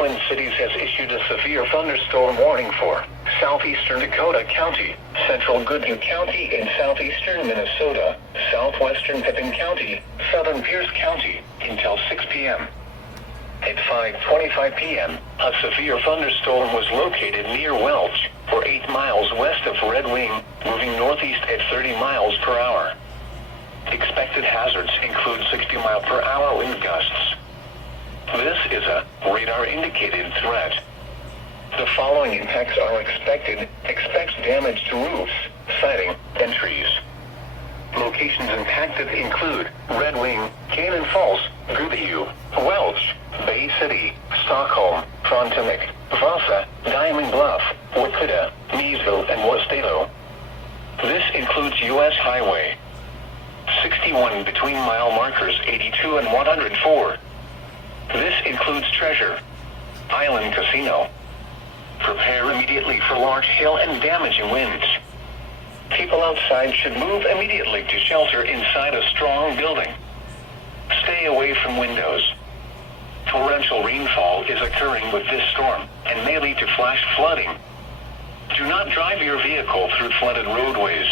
Twin Cities has issued a severe thunderstorm warning for southeastern Dakota County, central Goodhue County in southeastern Minnesota, southwestern Pippin County, southern Pierce County, until 6 p.m. At 5:25 p.m., a severe thunderstorm was located near Welch, or 8 miles west of Red Wing, moving northeast at 30 miles per hour. Expected hazards include 60-mile-per-hour wind gusts. This is a radar-indicated threat. The following impacts are expected. Expect damage to roofs, siding, and trees. Locations impacted include Red Wing, Cannon Falls, Goodhue, Welch, Bay City, Stockholm, Frontenac, Vasa, Diamond Bluff, Wichita, Maysville, and Westalo. This includes U.S. Highway 61 between mile markers 82 and 104. This includes Treasure Island Casino. Prepare immediately for large hail and damaging winds. People outside should move immediately to shelter inside a strong building. Stay away from windows. Torrential rainfall is occurring with this storm and may lead to flash flooding. Do not drive your vehicle through flooded roadways.